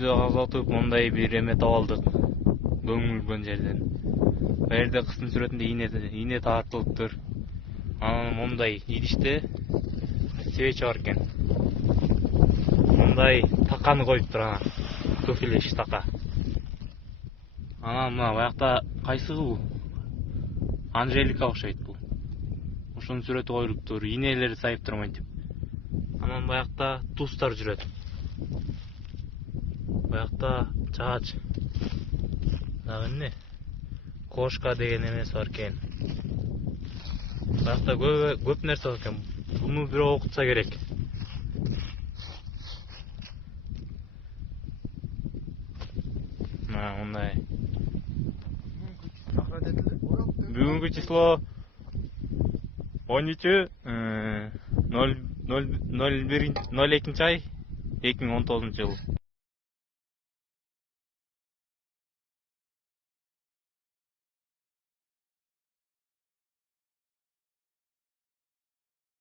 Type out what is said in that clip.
көзү казатып мындай бир эме таап алдык. Көмүлгөн жерден. Бул жерде кыздын сүрөтүндө ийне тартылыптыр. Анан мындай идиште свеча бар экен. Мындай таканы коюптур анан. Туфелеш така. Анан мына баякта кайсы бул? Анжелика окшойт бул. Ошонун сүрөтү коюлуптур, ийнелери сайыптыр мынтип. Анан баякта тустар жүрөт. Баякта чаач. Дагы эмне? Кошка деген эмеси бар экен. Баякта көп нерсе бар экен. Буну бирөө окутса керек. Мындай. Бүгүнкү число 13-02-ай 2019-жыл.